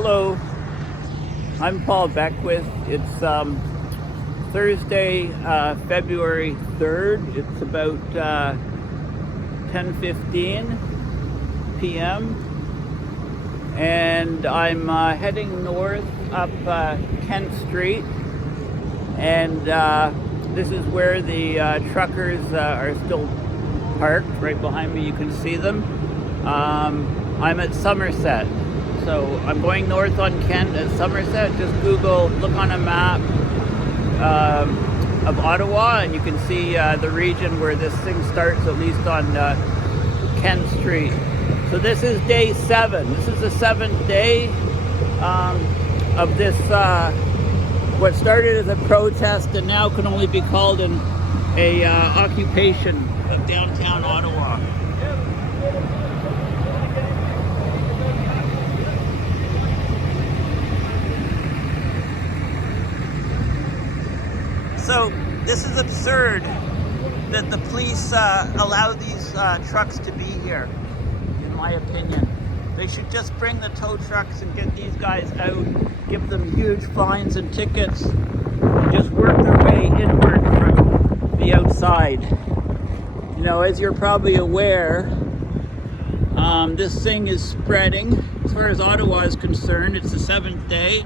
Hello, I'm Paul Beckwith. It's Thursday, February 3rd. It's about 10:15 p.m. and I'm heading north up Kent Street, and this is where the truckers are still parked. Right behind me, you can see them. I'm at Somerset. So I'm going north on Kent at Somerset. Just look on a map of Ottawa, and you can see the region where this thing starts, at least on Kent Street. So this is day 7. This is the 7th day of this, what started as a protest and now can only be called an occupation of downtown Ottawa. So this is absurd that the police allow these trucks to be here, in my opinion. They should just bring the tow trucks and get these guys out, give them huge fines and tickets, and just work their way inward from the outside. You know, as you're probably aware, this thing is spreading. As far as Ottawa is concerned, it's the 7th day.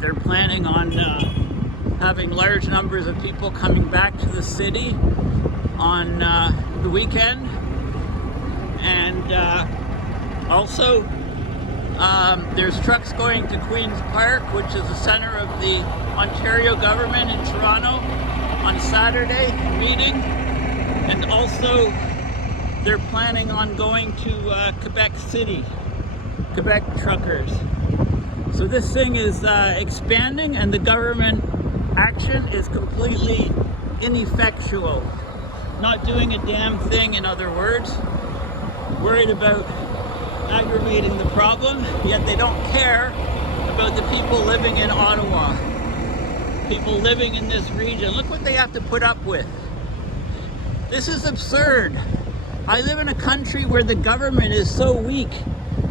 They're planning on having large numbers of people coming back to the city on the weekend. And also, there's trucks going to Queen's Park, which is the center of the Ontario government in Toronto, on Saturday, meeting. And also, they're planning on going to Quebec City, Quebec truckers. So this thing is expanding, and the government action is completely ineffectual. Not doing a damn thing, in other words. Worried about aggravating the problem, yet they don't care about the people living in Ottawa. People living in this region. Look what they have to put up with. This is absurd. I live in a country where the government is so weak.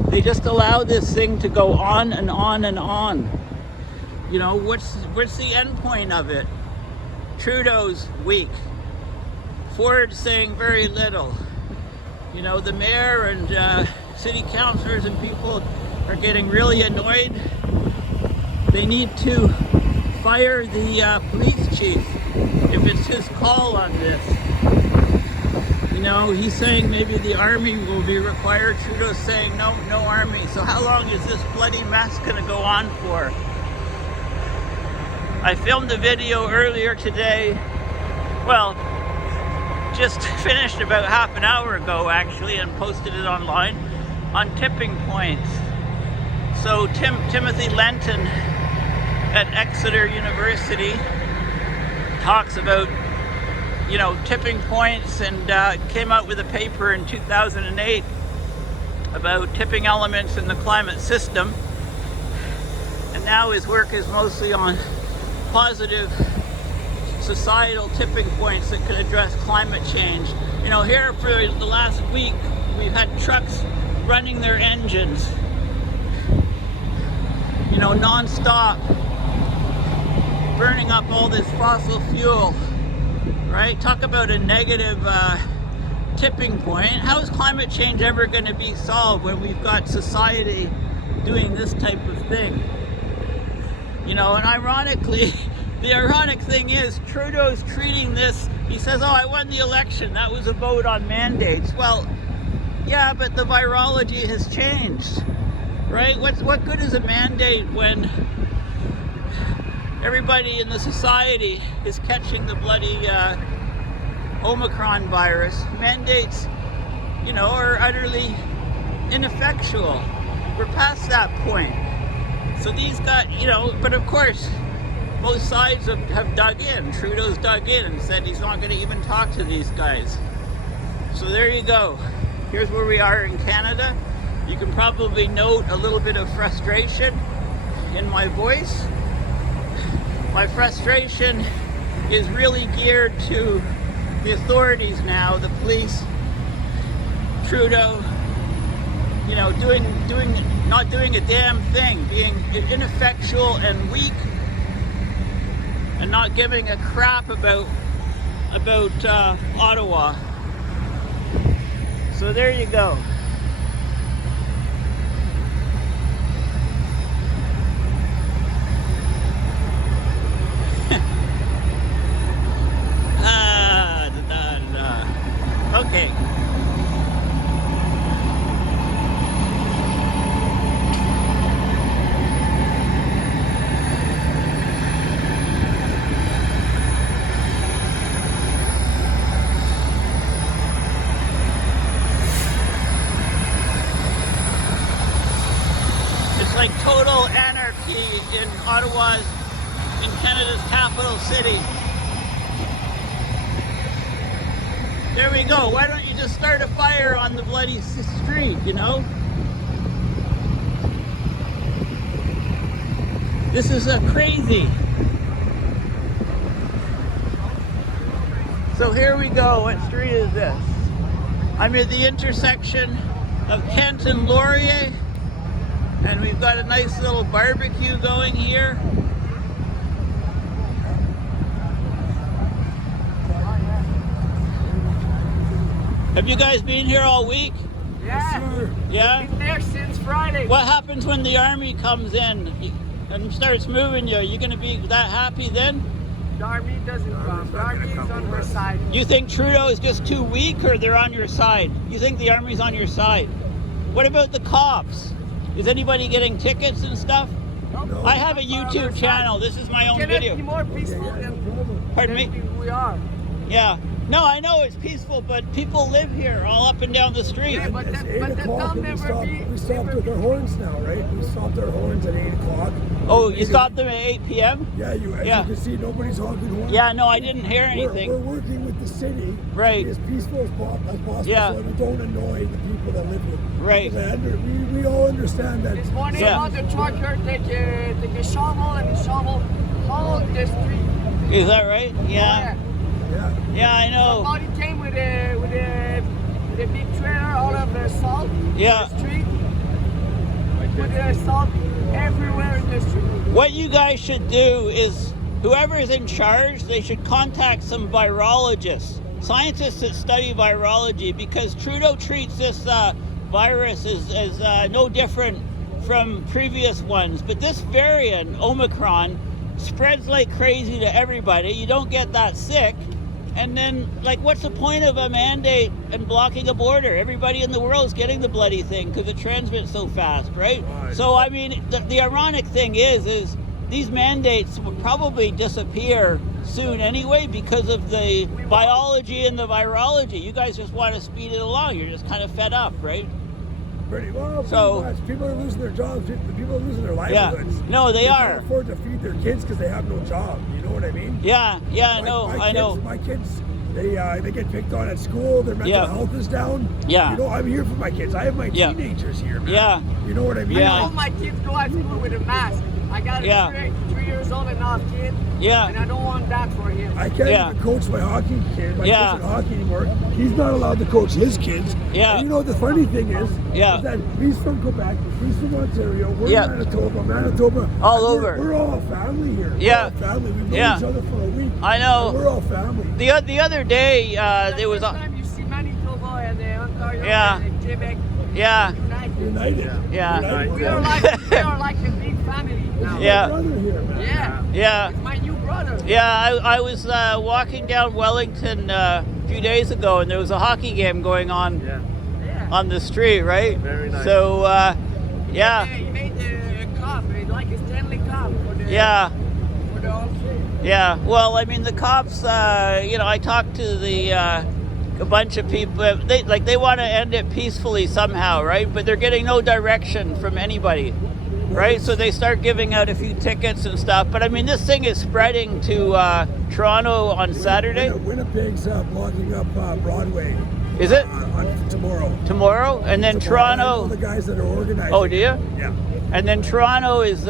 They just allow this thing to go on and on and on. You know, what's the end point of it? Trudeau's weak. Ford saying very little. You know, the mayor and city councillors and people are getting really annoyed. They need to fire the police chief if it's his call on this. You know, he's saying maybe the army will be required. Trudeau's saying no army. So how long is this bloody mess gonna go on for? I filmed a video earlier today, well, just finished about half an hour ago actually, and posted it online, on tipping points. So Timothy Lenton at Exeter University talks about, you know, tipping points, and came out with a paper in 2008 about tipping elements in the climate system. And now his work is mostly on positive societal tipping points that could address climate change. You know, here for the last week, we've had trucks running their engines, you know, non-stop, burning up all this fossil fuel, right? Talk about a negative tipping point. How is climate change ever going to be solved when we've got society doing this type of thing? You know, and ironically, the ironic thing is Trudeau's treating this, he says, oh, I won the election, that was a vote on mandates. Well, yeah, but the virology has changed, right? What good is a mandate when everybody in the society is catching the bloody Omicron virus? Mandates, you know, are utterly ineffectual. We're past that point. So these guys, you know, but of course, both sides have dug in. Trudeau's dug in and said he's not going to even talk to these guys. So there you go. Here's where we are in Canada. You can probably note a little bit of frustration in my voice. My frustration is really geared to the authorities now, the police, Trudeau, you know, not doing a damn thing, being ineffectual and weak, and not giving a crap about Ottawa. So there you go. Okay. It's like total anarchy in Ottawa's, in Canada's capital city. There we go. Why don't you just start a fire on the bloody street, you know? This is crazy. So here we go. What street is this? I'm at the intersection of Kent and Laurier, and we've got a nice little barbecue going here. Have you guys been here all week? Yeah. Yeah? Been there since Friday. What happens when the army comes in and starts moving you? You gonna be that happy then? The army doesn't come. The army is on her side. You think Trudeau is just too weak, or they're on your side? You think the army's on your side? What about the cops? Is anybody getting tickets and stuff? No. I have a YouTube channel. This is my own video. Be more peaceful than Pardon me? we are. Yeah. No, I know it's peaceful, but people live here all up and down the street. Yeah, but It's the 8 o'clock town and never we stopped with our horns now, right? We stopped our horns at 8 o'clock. Oh, you stopped them at 8 p.m.? Yeah, as you can see, nobody's honking horns. Yeah, no, I didn't hear anything. We're working with the city Right. to be as peaceful as possible, Yeah. so we don't annoy the people that live here. Right. We all understand that. This morning, Yeah. all the trucker take a shovel and shovel all the street. Is that right? Yeah. Yeah. Yeah, I know. Somebody came with a big trailer, all of the salt Yeah. in the street. With the salt everywhere in the street. What you guys should do is, whoever is in charge, they should contact some virologists, scientists that study virology, because Trudeau treats this virus as no different from previous ones. But this variant, Omicron, spreads like crazy to everybody. You don't get that sick. And then, like, what's the point of a mandate and blocking a border? Everybody in the world is getting the bloody thing because it transmits so fast, right? So, I mean, the ironic thing is these mandates will probably disappear soon anyway because of the biology and the virology. You guys just want to speed it along. You're just kind of fed up, right? Pretty well. So- pretty much. People are losing their jobs. People are losing their Yeah. livelihoods. No, they are. Can't afford to feed their kids because they have no job. You know what I mean? Yeah, I My know. kids, my kids, they get picked on at school. Their mental Yeah. health is down. Yeah. You know, I'm here for my kids. I have my Yeah. teenagers here, man. Yeah. You know what I mean? Yeah. All my kids go at school with a mask. I got a Yeah. 3 years old and off kid, Yeah. and I don't want that for him. I can't Yeah. even coach my hockey kid. My Yeah. kids in hockey anymore. He's not allowed to coach his kids. Yeah. And you know the funny thing is Yeah. that he's from Quebec, he's from Ontario, we're Yeah. Manitoba. All and over. We're all a family here. Yeah. We're all family. We've known Yeah. each other for a week. I know. And we're all family. The other day, there was First a... time you see Manitoba and Ontario Yeah. and Quebec Yeah. united. United. Yeah. United. We are like a big family now. Yeah. My brother here, man. Yeah. Yeah. It's my new brother. Yeah, I was walking down Wellington a few days ago, and there was a hockey game going on Yeah. on the street, right? Very nice. So, yeah, He made a cup, like a Stanley Cup for the yeah, for the whole city. yeah. Well, I mean, the cops, I talked to a bunch of people. They want to end it peacefully somehow, right? But they're getting no direction from anybody. Right, so they start giving out a few tickets and stuff. But I mean, this thing is spreading to Toronto on Saturday. Winnipeg's blocking up Broadway. Is it Tomorrow. tomorrow? And then Tomorrow. I know Toronto. the guys that are organizing. Oh, do you? Yeah. And then Toronto is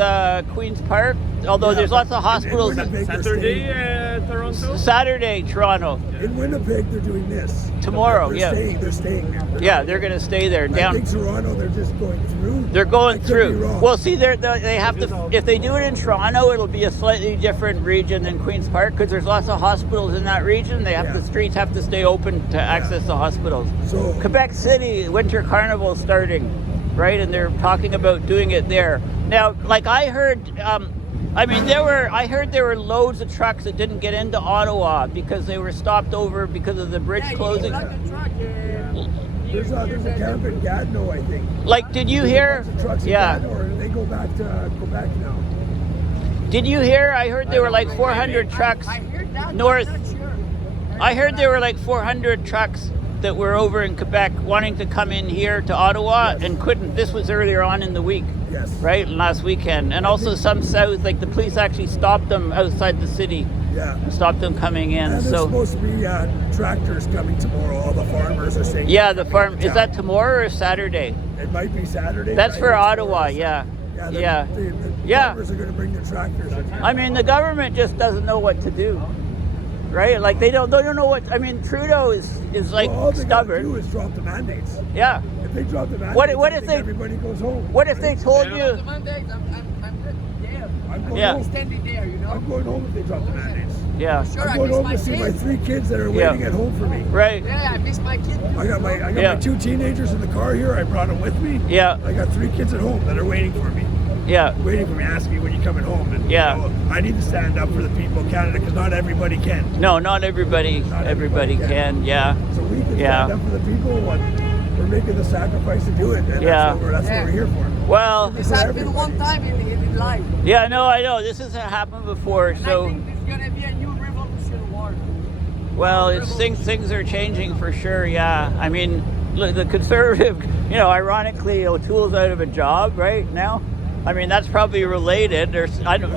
Queen's Park, although there's lots of hospitals. Winnipeg, they're Saturday, Toronto? Saturday, Toronto. In Winnipeg, they're doing this. Tomorrow, They're yeah. They're staying there. Yeah, they're going to stay there. I Down. think Toronto, they're just going through. They're going I could be through. wrong. Well, see, they have to. If they do it in Toronto, it'll be a slightly different region than Queens Park because there's lots of hospitals in that region. They have Yeah. the streets have to stay open to access the hospitals. So Quebec City Winter Carnival starting, right? And they're talking about doing it there. Now, like I heard, I heard there were loads of trucks that didn't get into Ottawa because they were stopped over because of the bridge closing. there's a camp in Gatineau, I think. Like, did you hear? Lots of trucks in Yeah. Gatineau, and they go back to Quebec now. Did you hear? I heard there were like 400 trucks north. I heard there were like 400 trucks that were over in Quebec wanting to come in here to Ottawa and couldn't. This was earlier on in the week, Yes. right? Last weekend. And also some south, like the police actually stopped them outside the city Yeah. and stopped them coming in. And there's So, supposed to be tractors coming tomorrow. All the farmers are saying. yeah, the farm, is that tomorrow or Saturday? It might be Saturday. That's but I for think Ottawa, tomorrow. yeah. Yeah. The Yeah. farmers are going to bring their tractors in. I mean, the government just doesn't know what to do, right? Like they don't know what. I mean, Trudeau is like Well, all they gotta do stubborn. is drop the mandates. Yeah. If they drop the mandates, What I if think they- everybody goes home. What if they told Yeah. you? I'm going Yeah. home. Standing there, you know. I'm going home if they drop the mandates. Yeah. Sure, I'm I going miss home my to see my kids. 3 kids that are Yeah. waiting at home for me. Right. Yeah, I miss my kid. I got Yeah. my 2 teenagers in the car here. I brought them with me. Yeah. I got 3 kids at home that are waiting for me. Yeah. Waiting for me, asking me when you coming home. And Yeah. you know, I need to stand up for the people of Canada because not everybody can. No, not everybody. Everybody can. Yeah. So we can Yeah. stand up for the people when we're making the sacrifice to do it. And Yeah. that's what we're here for. Well. This happened one time in life. Yeah. No, I know this hasn't happened before. And I So, think there's gonna be a new revolution war. well, it's things are changing for sure. Yeah. I mean, look, the conservative. Ironically, O'Toole's out of a job right now. I mean, that's probably related.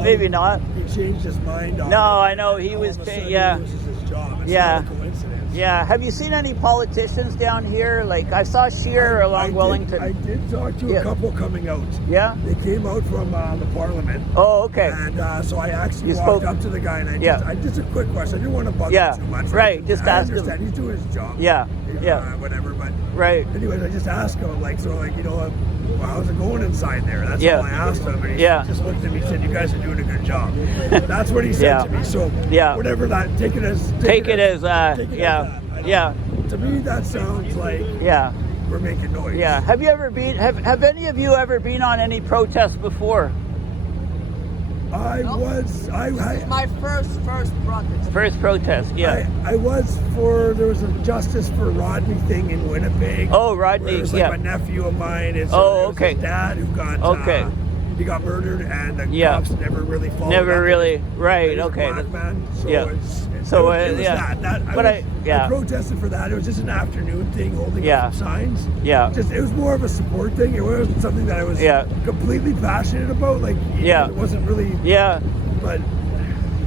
Maybe not. He changed his mind on No, it. I know, he All was of a cha- sudden yeah. He loses his job. It's Yeah. not a coincidence. Yeah. Have you seen any politicians down here? Like I saw Scheer along Wellington. I did talk to Yeah. a couple coming out. Yeah. They came out from the Parliament. Oh, okay. And so I actually You walked spoke- up to the guy and Yeah. just a quick question. I didn't want to bug Yeah, him too much. right, just I ask him. understand he's doing his job. Yeah, yeah. Whatever, but Right. anyways, I just asked him, well, how's it going inside there? That's Yeah. all I asked him. And he Yeah. just looked at me and said, you guys are doing a good job. That's what he said Yeah. to me. So Yeah. whatever that, take it as Take it as that. yeah, yeah, To me, that sounds like yeah, we're making noise. yeah. Have you ever been? Have any of you ever been on any protests before? I This is my first protest. First protest, yeah. I was there was a Justice for Rodney thing in Winnipeg. Oh, Rodney, where it was like yeah. my nephew of mine. And Oh, there was okay. his dad who got Okay. he got murdered, and the Yeah. cops never really followed Never up. really, right? He's a Okay. black man, so Yeah. it So, was yeah. that. But I protested for that. It was just an afternoon thing, holding Yeah. up some signs. Yeah. It was more of a support thing. It wasn't something that I was Yeah. completely passionate about. Like, Yeah. it wasn't really. Yeah. But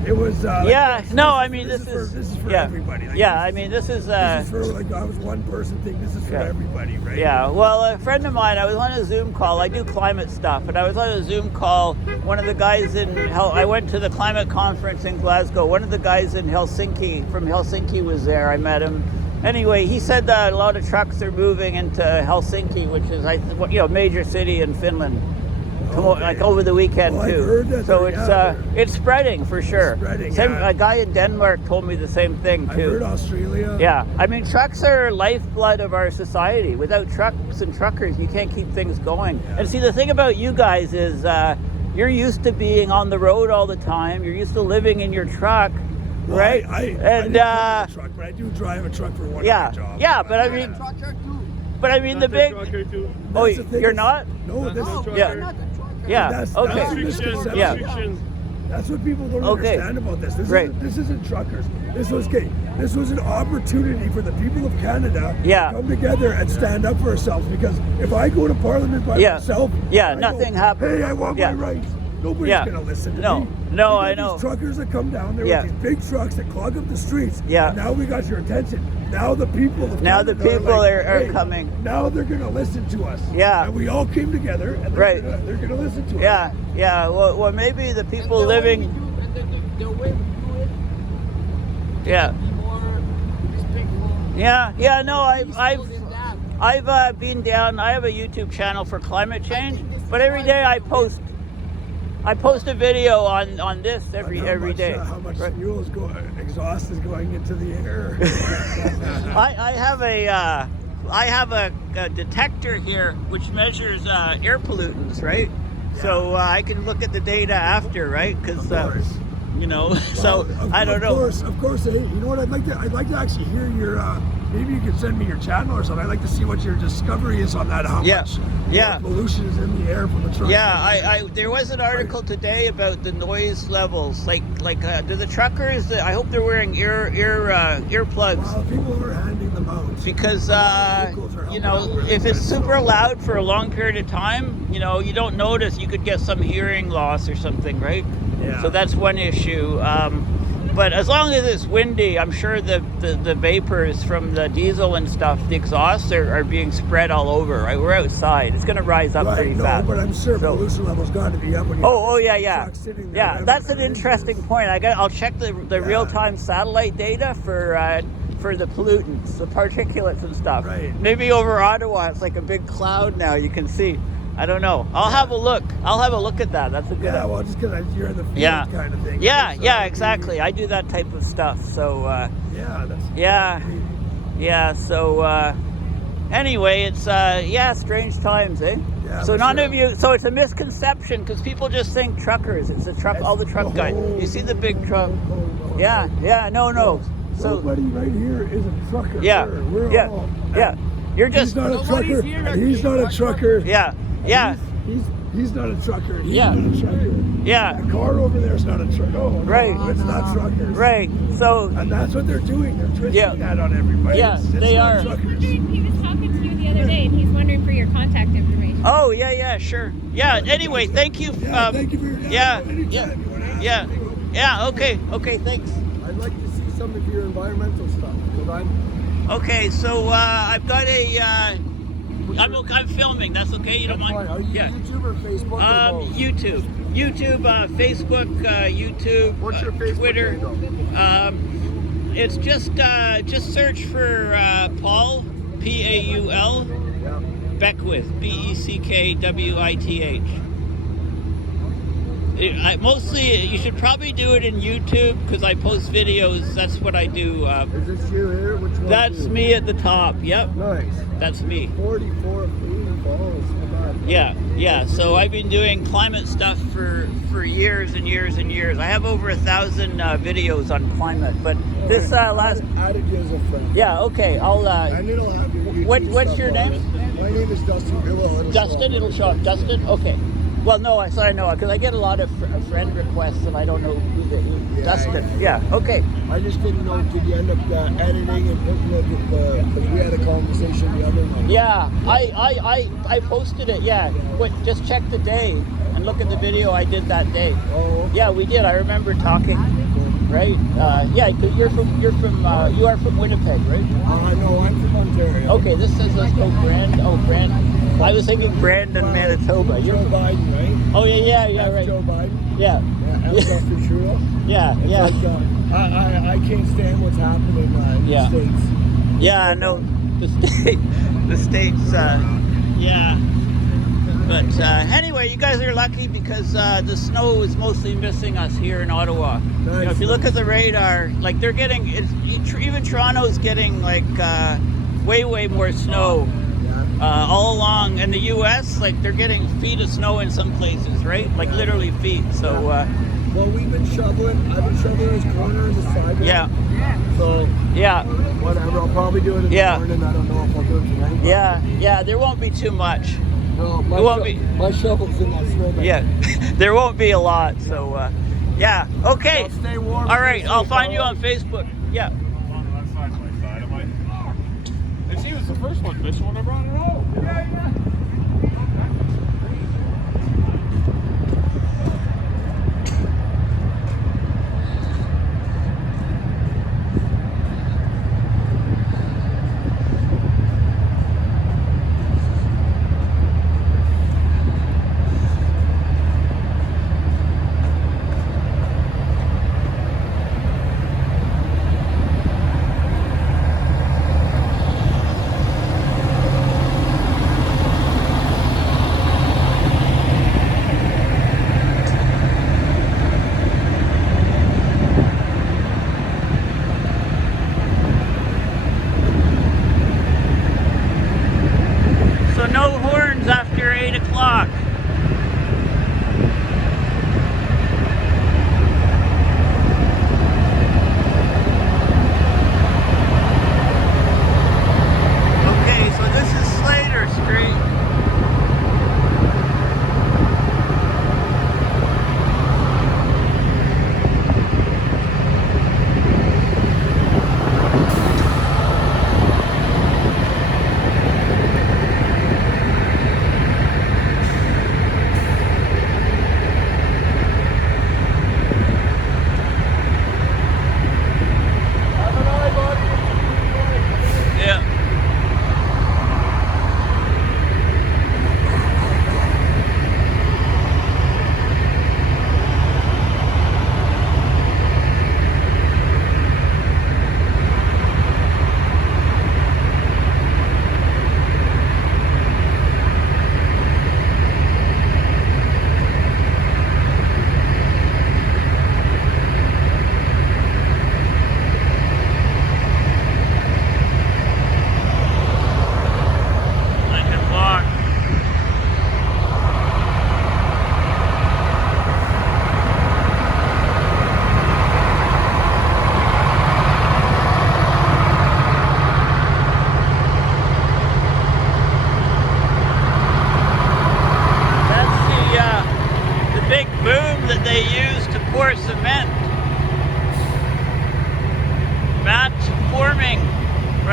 it was. Yeah. No, I mean this this is for yeah. everybody. Like, Yeah. I mean this is. This is for I was one person thing. This is for Yeah. everybody, right? Yeah, well, a friend of mine, I was on a Zoom call. I do climate stuff, and I was on a Zoom call. One of the guys I went to the climate conference in Glasgow. One of the guys from Helsinki was there. I met him. Anyway, he said that a lot of trucks are moving into Helsinki, which is, major city in Finland. Like over the weekend Well, I've too. heard that So they're- it's spreading for sure. spreading, yeah. A guy in Denmark told me the same thing I've too. heard Australia. Yeah, I mean, trucks are lifeblood of our society. Without trucks and truckers, you can't keep things going. And see, the thing about you guys is you're used to being on the road all the time. You're used to living in your truck, Well, right? I And didn't drive a truck, but I do drive a truck for one yeah, of my jobs. yeah, but I I'm mean, a trucker too. the big. Trucker too. Oh, That's the thing you're is- not? No, this No, is Yeah. we're not a trucker. Yeah. That's Okay. the misconception. Yeah. Fiction. That's what people don't Okay. understand about this. Right. This isn't truckers. This was an opportunity for the people of Canada Yeah. to come together and stand up for ourselves. Because if I go to Parliament by Yeah. myself, Yeah, I nothing go, happens. Hey, I want Yeah. my rights. Nobody's Yeah. gonna listen to No. me. No, We I got know. These truckers that come down there Yeah. with these big trucks that clog up the streets. Yeah. And now we got your attention. Now the people of Now the Canada people like, are hey, coming. Now they're gonna listen to us. Yeah. And we all came together, and Right. they're gonna listen to us. Yeah, yeah. Well, maybe the people And the living. way we do, and the way we do it, Yeah, be more respectful. yeah. No, Peaceful than that. I've been down. I have a YouTube channel for climate change, but every day I post a video on this every day. How much Right. fuel is exhaust is going into the air? I have a detector here which measures air pollutants, right? So I can look at the data after, right? Because you know, so I don't know. Of course. Hey, you know what? I'd like to actually hear your. Maybe you could send me your channel or something. I'd like to see what your discovery is on that. How much pollution is in the air from the truck? Yeah, there was an article today about the noise levels. Like, do the truckers? I hope they're wearing earplugs. Well, people are handing them out Because you know, if it's super loud for a long period of time, you know, you don't notice. You could get some hearing loss or something, right? Yeah. So that's one issue. But as long as it's windy, I'm sure the vapors from the diesel and stuff, the exhausts are being spread all over, right? We're outside. It's going to rise up pretty fast. But I'm sure pollution levels got to be up when you Yeah. Yeah, that's an interesting point. I'll check the real-time satellite data for the pollutants, the particulates and stuff. Right. Maybe over Ottawa, it's like a big cloud now. You can see. I don't know. I'll have a look. I'll have a look at that. That's a good. Yeah, well, just because you're in the field kind of thing. Yeah, right? So yeah, exactly. I do that type of stuff. So. Yeah. So anyway, it's strange times, eh? Yeah, so for none sure. of you. So it's a misconception because people just think truckers. It's a truck. All the truck guys. You see the big truck. Yeah. No. So nobody right here is a trucker. yeah, We're all, You're just. He's not a Nobody's trucker. here And he's not a trucker. Yeah. He's not a trucker. He's Yeah. not a trucker. Yeah. The car over there is not a trucker. Oh, no, Right. It's not truckers. Right. So. And that's what they're doing. They're twisting that on everybody. Yeah, It's they not are. truckers. He was talking to you the other day, and he's wondering for your contact information. Oh yeah, sure. Yeah. Anyway, thank you. Yeah, thank you for your Yeah. Yeah. Okay. Thanks. I'd like to see some of your environmental stuff. Okay, so I've got a. I'm filming. That's okay. You don't mind? Are you YouTube or Facebook? Or both? YouTube, Facebook, YouTube. What's your Facebook Twitter? handle? It's just search for Paul, Paul, Yeah. Beckwith, Beckwith. Mostly, you should probably do it in YouTube because I post videos. That's what I do. Is this you here? Which one? That's me at the top. Yep, Nice. that's me. 44 followers. Yeah. So I've been doing climate stuff for years and years and years. I have over 1,000 videos on climate. But this last. Added you as a friend. Yeah. Okay. I'll. And it'll have your YouTube What's stuff your on name? it. My name is Dustin. It'll Dustin. It'll show up. Dustin. Okay. Well, no, I know because I get a lot of friend requests and I don't know who Dustin. Yeah. Okay. I just didn't know. Did you end up editing and putting it because we had a conversation the other night? Yeah. I posted it. Yeah. But just check the day and look at the video I did that day. Oh. Okay. Yeah, we did. I remember talking. Right? Yeah. Cause you are from Winnipeg, right? No, I'm from Ontario. Okay. This says let's go Brand. Oh, Brand. I was thinking Brandon, Manitoba. Joe Biden, right? Oh yeah, right. Joe Biden. Yeah. That's Dr. Trudeau. Yeah. Like, I can't stand what's happening in the States. Yeah, I know the states. Yeah. But anyway, you guys are lucky because the snow is mostly missing us here in Ottawa. Nice. You know, if you look at the radar, like they're getting, even Toronto's getting like way more snow. All along in the U.S., like they're getting feet of snow in some places, right? Like literally feet. So. Well, we've been shoveling. I've been shoveling this corner and the sidewalk. Yeah. So. Yeah. Whatever. I'll probably do it in the morning. I don't know if I'll do it tonight. Yeah. There won't be too much. No, my shovel's in that snowbank. Yeah. There won't be a lot. So. Yeah. Okay. I'll stay warm. All right. I'll find you on Facebook. Yeah. He was the first one, bitch, when I brought it home. Yeah.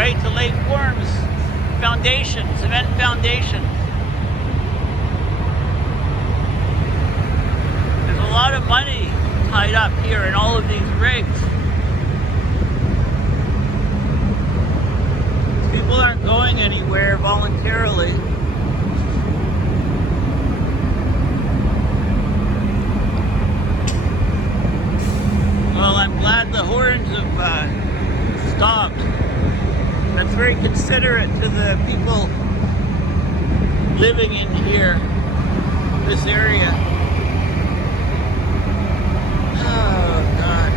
right? To lay forms, foundation, cement foundation. There's a lot of money tied up here in all of these rigs. People aren't going anywhere voluntarily. Well, I'm glad the horns have stopped. That's very considerate to the people living in here, this area. Oh, God.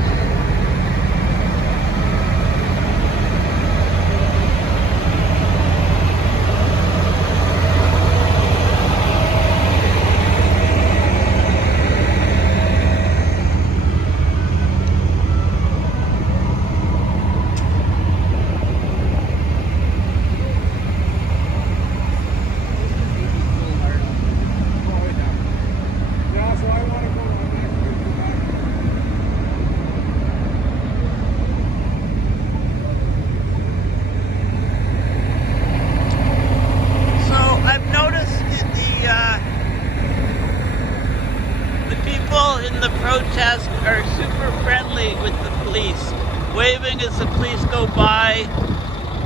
Protest are super friendly with the police, waving as the police go by,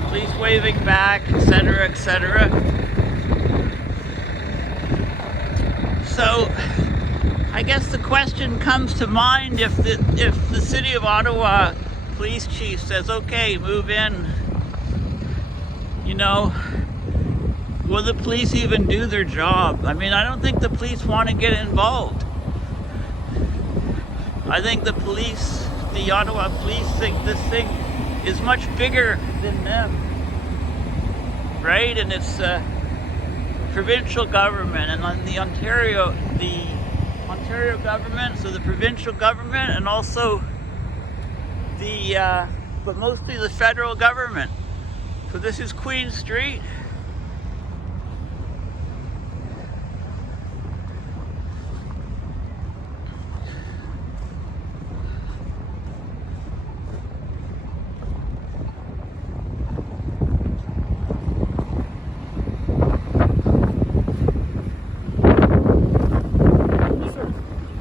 police waving back, etc., etc. So I guess the question comes to mind, if the city of Ottawa police chief says, okay, move in, you know, will the police even do their job? I mean, I don't think the police want to get involved. I think the police, the Ottawa police, think this thing is much bigger than them, right? And it's provincial government, and on the Ontario government, so the provincial government, and also but mostly the federal government. So this is Queen Street.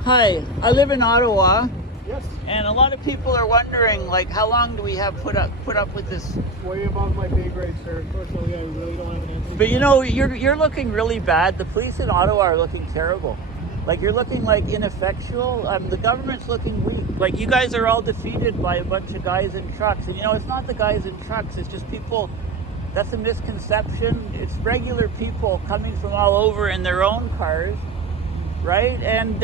Hi, I live in Ottawa. Yes. And a lot of people are wondering, like, how long do we have put up with this? Way above my pay grade, sir. Unfortunately, I really don't have an answer. But you know, you're looking really bad. The police in Ottawa are looking terrible. Like, you're looking like ineffectual. The government's looking weak. Like, you guys are all defeated by a bunch of guys in trucks. And you know, it's not the guys in trucks. It's just people. That's a misconception. It's regular people coming from all over in their own cars. Right? And,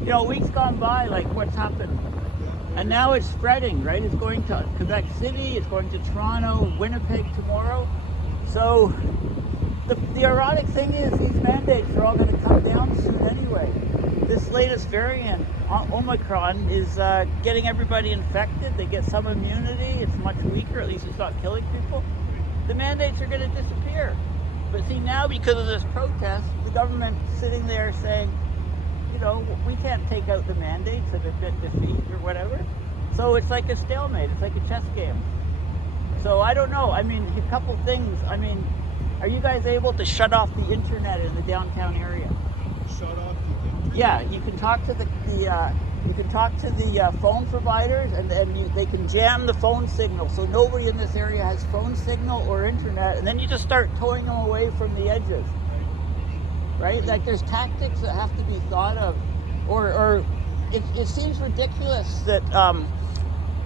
you know, weeks gone by, like, what's happened? And now it's spreading, right? It's going to Quebec City, it's going to Toronto, Winnipeg tomorrow. So the ironic thing is these mandates are all going to come down soon anyway. This latest variant, Omicron, is getting everybody infected. They get some immunity. It's much weaker. At least it's not killing people. The mandates are going to disappear. But see, now because of this protest, the government's sitting there saying, you know, we can't take out the mandates and admit defeat or whatever. So it's like a stalemate. It's like a chess game. So I don't know. I mean, a couple things. I mean, are you guys able to shut off the internet in the downtown area? Shut off the internet? Yeah, you can talk to the phone providers, and they can jam the phone signal, so nobody in this area has phone signal or internet, and then you just start towing them away from the edges. Right? Like, there's tactics that have to be thought of, or it seems ridiculous that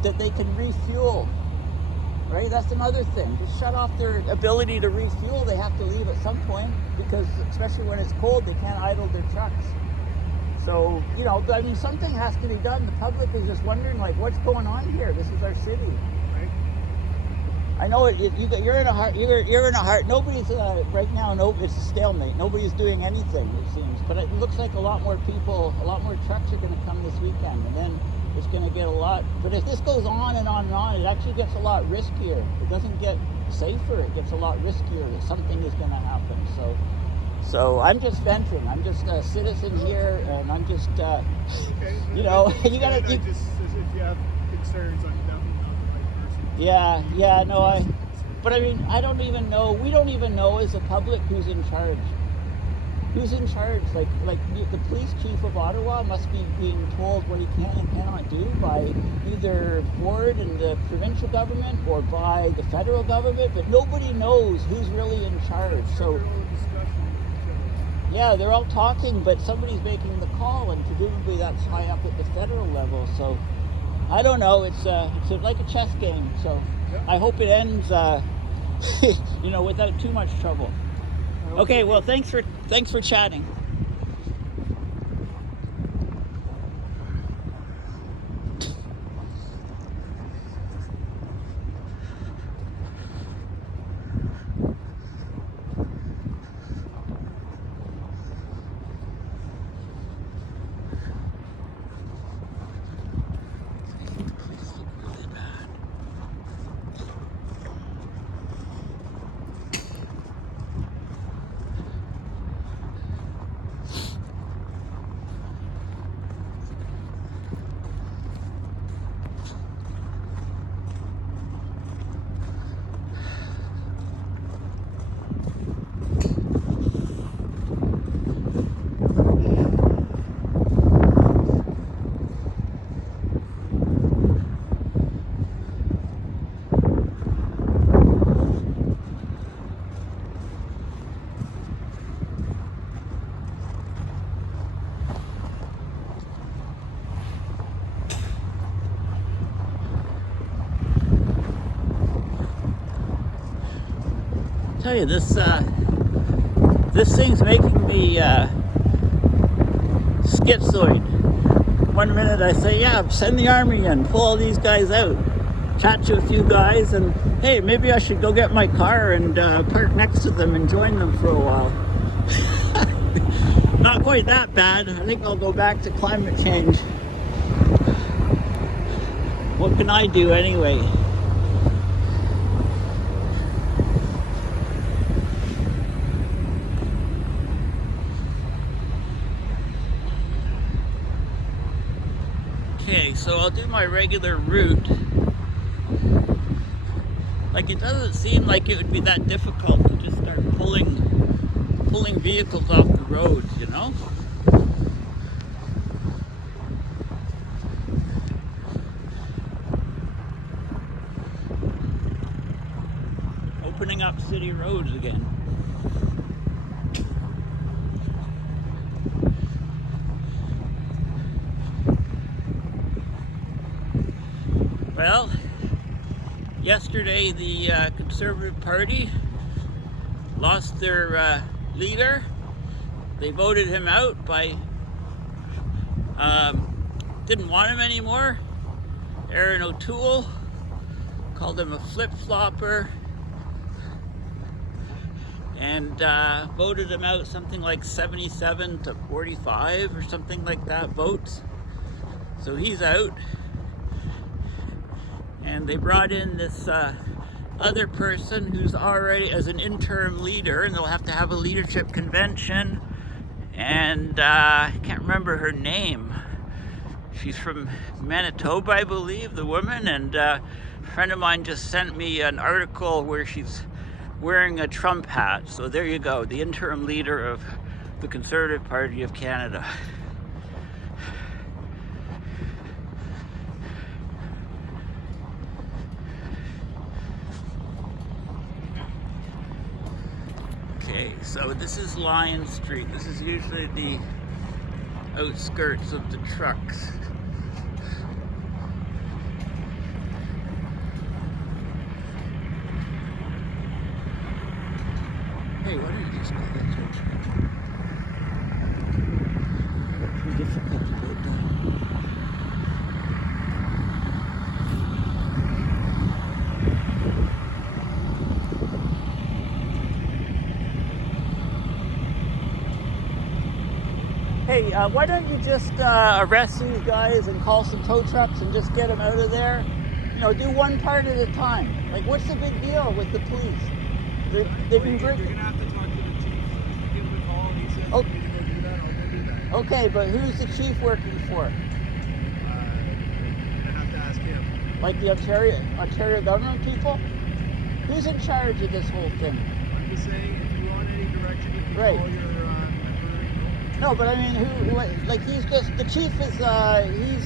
they can refuel. Right? That's another thing. Just shut off their ability to refuel. They have to leave at some point, because especially when it's cold, they can't idle their trucks. So, you know, I mean, something has to be done. The public is just wondering, like, what's going on here? This is our city. Right. I know you're in a heart. You're in a heart. Nobody's right now. No, it's a stalemate. Nobody's doing anything, it seems. But it looks like a lot more people, a lot more trucks are going to come this weekend, and then it's going to get a lot. But if this goes on and on and on, it actually gets a lot riskier. It doesn't get safer. It gets a lot riskier that something is going to happen. So I'm just venting. I'm just a citizen here, and I'm just, Okay. you know, you gotta. Just if you have concerns, I'm definitely not the right person. Yeah, no, But I mean, I don't even know, we don't even know as a public who's in charge. Who's in charge? Like the police chief of Ottawa must be being told what he can and cannot do by either board and the provincial government or by the federal government, but nobody knows who's really in charge. So yeah, they're all talking, but somebody's making the call, and presumably that's high up at the federal level. So I don't know. It's like a chess game. So I hope it ends, you know, without too much trouble. Okay. Well, thanks for chatting. Tell you, this thing's making me schizoid. One minute I say, yeah, send the army in, pull all these guys out, chat to a few guys, and hey, maybe I should go get my car and park next to them and join them for a while. Not quite that bad. I think I'll go back to climate change. What can I do anyway? Okay, so I'll do my regular route. Like, it doesn't seem like it would be that difficult to just start pulling vehicles off the road, you know? Opening up city roads again. Well, yesterday the Conservative Party lost their leader. They voted him out by, didn't want him anymore. Aaron O'Toole called him a flip-flopper and voted him out something like 77 to 45 or something like that votes. So he's out. And they brought in this other person who's already as an interim leader, and they'll have to have a leadership convention. And I can't remember her name. She's from Manitoba, I believe, the woman. And a friend of mine just sent me an article where she's wearing a Trump hat. So there you go, the interim leader of the Conservative Party of Canada. Okay, so this is Lion Street. This is usually the outskirts of the trucks. Hey, why don't you just go that direction? Too difficult to go down. Hey, why don't you just arrest these guys and call some tow trucks and just get them out of there? You know, do one part at a time. Like, what's the big deal with the police? They've been You're gonna have to talk to the chief. Give him a call, and he says, Oh. "You need to go do that." I'll go do that. Okay, but who's the chief working for? You're gonna have to ask him. Like the Ontario government people? Who's in charge of this whole thing? I'm just saying, if you want any direction, you can Right. call your member. No, but I mean, like, he's just, the chief is,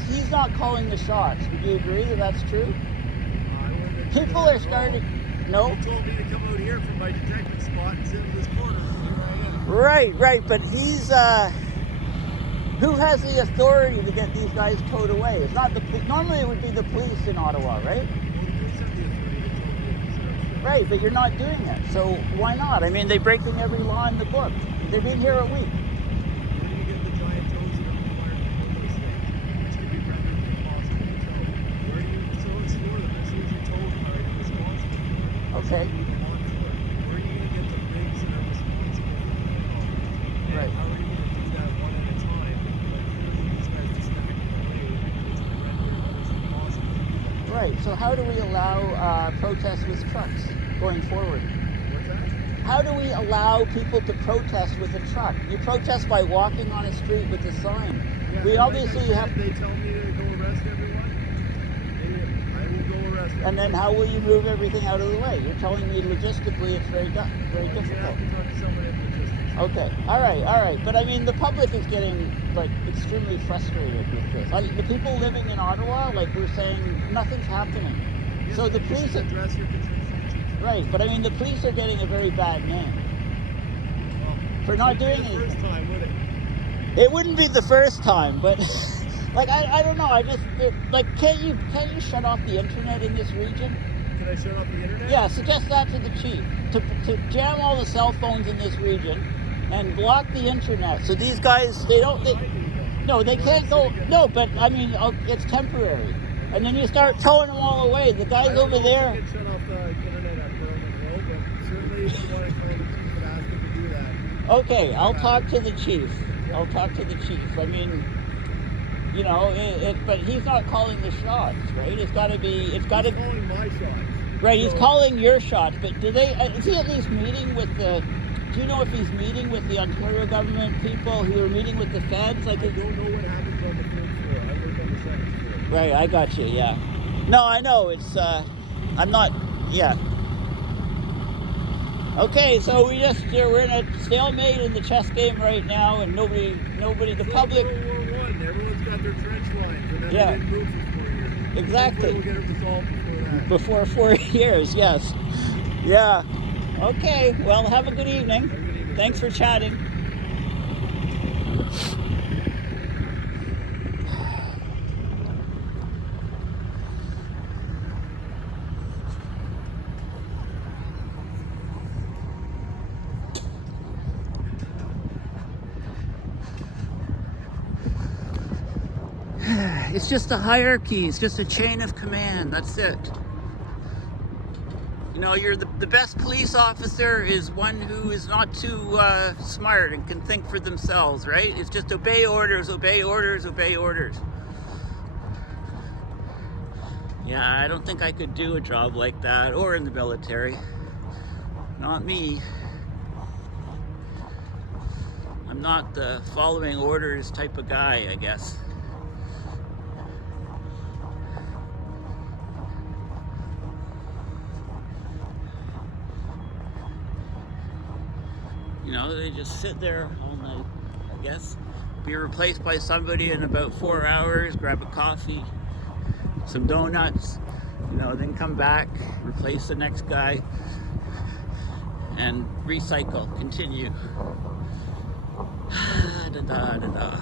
he's not calling the shots. Would you agree that that's true? People are starting, no? He told me to come out here from my detective spot and sit in this corner. Here I am. Right, but he's, who has the authority to get these guys towed away? It's not the police. Normally it would be the police in Ottawa, right? Well, the police have the authority to tow vehicles. Right, but you're not doing it. So why not? I mean, they're breaking every law in the book. They've been here a week. Where do you get the giant tows that are required to tow those things? It's going to be rendered impossible to tow. Where do you, so it's for them. As soon as you tow a car, you're responsible. Okay. So you move on to it. Where are you going to get the bigs that are responsible for the tow? And Right. how are you going to do that one at a time? Like, these guys just stack it away. It's going to render it impossible. Right, so how do we allow protests with trucks going forward? What's that? How do we allow people to protest with a truck? You protest by walking on a street with a sign. Yeah, We and obviously like I have... said, they tell me to go arrest everyone. I will go arrest everyone. And then how will you move everything out of the way? You're telling me logistically it's very You have difficult. to talk to somebody in logistics. Okay, all right. But I mean, the public is getting like extremely frustrated with this. The people living in Ottawa, like we're saying, nothing's happening. Yes, So the you police, should address your concerns to the chief. right? But I mean, the police are getting a very bad name Well, for not doing it. anything. First time, would it? It wouldn't be the first time, but like I don't know. Like can't you shut off the internet in this region? Can I shut off the internet? Yeah, suggest that to the chief to jam all the cell phones in this region and block the internet. So these guys, they can't go. No, but I mean, it's temporary. And then you start towing them all away. The guys over there. I can shut off the internet at Burlington Road, but certainly if you want to call the chief and ask him to do that. Okay, I'll talk to the chief. I mean, you know, but he's not calling the shots, right? It's got to be. He's calling my shots. Right, he's So- calling your shots, but is he at least meeting with the, do you know if he's meeting with the Ontario government people who are meeting with the feds? Like, I don't know what happens on the third floor. I work on the second floor. right, I got you, yeah. No, I know, it's, I'm not, yeah. Okay, so we're in a stalemate in the chess game right now, and nobody, the public, World War I, everyone's got their trench lines, and then Yeah. they didn't move for 4 years. Exactly. Hopefully we'll get it resolved before that. before 4 years, yes. Yeah. Okay, well, have a good evening. Have a good evening. Thanks for chatting. It's just a hierarchy. It's just a chain of command. That's it. You know, you're the best police officer is one who is not too smart and can think for themselves, right? It's just obey orders, obey orders, obey orders. Yeah, I don't think I could do a job like that, or in the military. Not me. I'm not the following orders type of guy, I guess. You know, they just sit there all night, I guess. Be replaced by somebody in about 4 hours, grab a coffee, some donuts, you know, then come back, replace the next guy, and recycle, continue. Da da da da.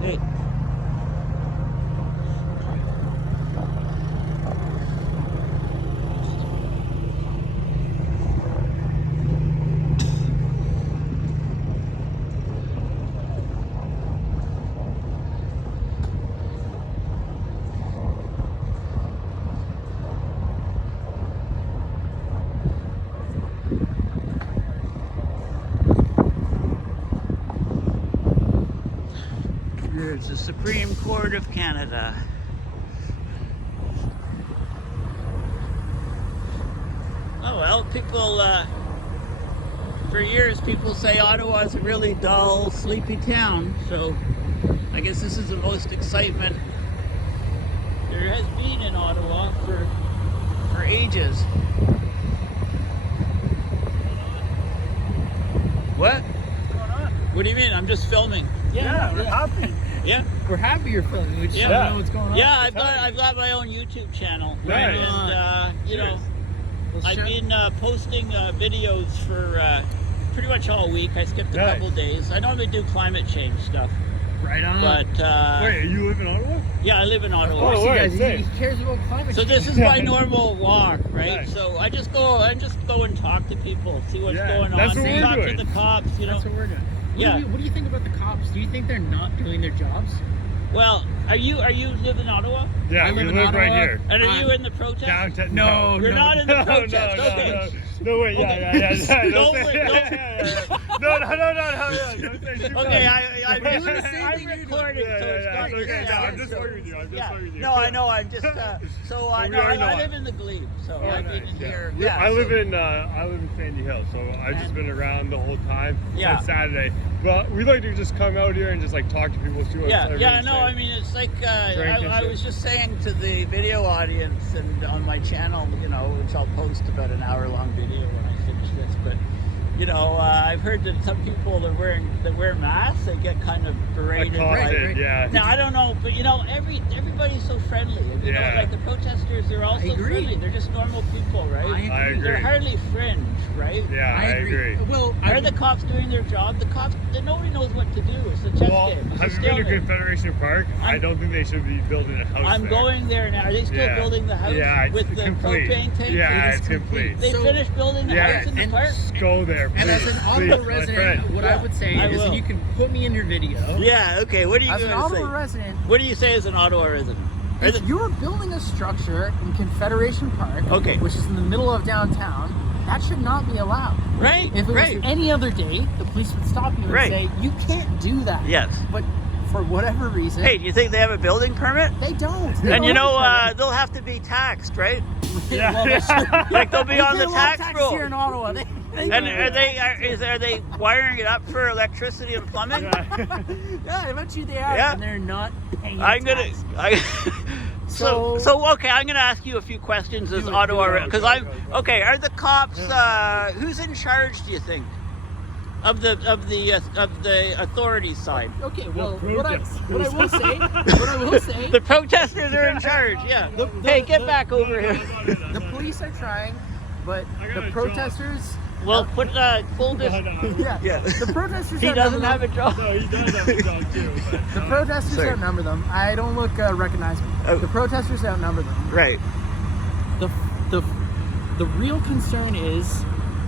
Hey. Here's the Supreme Court of Canada. people, for years, people say Ottawa is a really dull, sleepy town. So I guess this is the most excitement there has been in Ottawa for ages. What? What's going on? What do you mean? I'm just filming. Yeah, we're happy. Yeah. We're happy you're filming. We just Yeah. don't know what's going on. Yeah, I've got my own YouTube channel. Nice. And you know, Well, I've been posting videos for pretty much all week. I skipped a Nice. couple days. I normally do climate change stuff, right on. but Wait, you live in Ottawa? yeah, I live in Ottawa. Oh, See, wait, guys, he same. cares about climate So change. this is my normal walk, right? Nice. So I just go and talk to people, see what's Yeah, going that's on, what we're talk doing. to the cops, you know. That's what we're doing. Yeah. What do you think about the cops? Do you think they're not doing their jobs? Well, are you live in Ottawa? Yeah, I we live in live right Ottawa. here. And are you in the protest? Downtown. No, You're not in the No, protest. no, Okay. no, wait, yeah, Okay. yeah. Don't Don't say- wait, yeah, don't- yeah, yeah. No, don't say too Okay, much. I'm doing the same I'm thing you're doing. recording, Yeah, so it's yeah, not it's your okay. No, sound, I'm just so- working with you. I'm just Yeah. working with you. No, I know. I'm just so I We know already know I it. live in the Glebe, so Oh, I've been nice, yeah. here. Yeah, I live so- in Sandy Hill, so I've just been around the whole time. Yeah. Since Saturday. But we like to just come out here and just like talk to people, see what Yeah, everyone's no, saying. I mean it's like Drink and I shit. was just saying to the video audience and on my channel, you know, which I'll post about an hour-long video when I finish this, but you know, I've heard that some people that wear masks, they get kind of berated. Accosted, yeah. Now I don't know, but you know, everybody's so friendly. You know, Yeah. like the protesters, they're all I so agree. friendly. They're just normal people, right? I agree. They're hardly fringe, right? Yeah, I agree. Well, Are the cops doing their job? The cops, nobody knows what to do. It's a chess Well, game. It's a have you been to stalemate. Confederation Park? I I'm- don't think they should be building a house I'm there. going there now. Are they still Yeah. building the house Yeah, it's with the complete. propane tank? Yeah, It is it's complete. They So- finished building the Yeah, house in the and park? Go there, please. And as an please, Ottawa my resident, friend. what I would say I is will. you can put me in your video. Yeah, okay. What are you As an going to say? Ottawa resident, What do you say as an Ottawa resident? Are if the- you're building a structure in Confederation Park, Okay. which is in the middle of downtown, that should not be allowed. Right, If it right. was any other day, the police would stop you and Right. say, you can't do that. Yes. But for whatever reason, Hey, do you think they have a building permit? they don't. They And you don't know, have a they'll have to be taxed, right? Yeah. Well, they should. Like they'll be We on pay the a lot of tax tax roll. here in Ottawa. They And do. are they wiring it up for electricity and plumbing? Yeah, I bet you they are. Yeah. And they're not paying I'm gonna. tax. So okay, I'm gonna ask you a few questions as Do it, Ottawa, do it. because I'm okay. Are the cops? Who's in charge? Do you think of the authorities side? Okay, well, The what I protesters. will say, The protesters are in charge. Yeah. Hey, get back over here. the police are trying, but I got the a job. protesters. Well, put full dis. No, no. Yeah, Yeah. the protesters. He doesn't outnumber have a them. job. No, he does have a job too. But, The protesters Sorry. outnumber them. I don't look recognizable. Oh. The protesters outnumber them. Right. The real concern is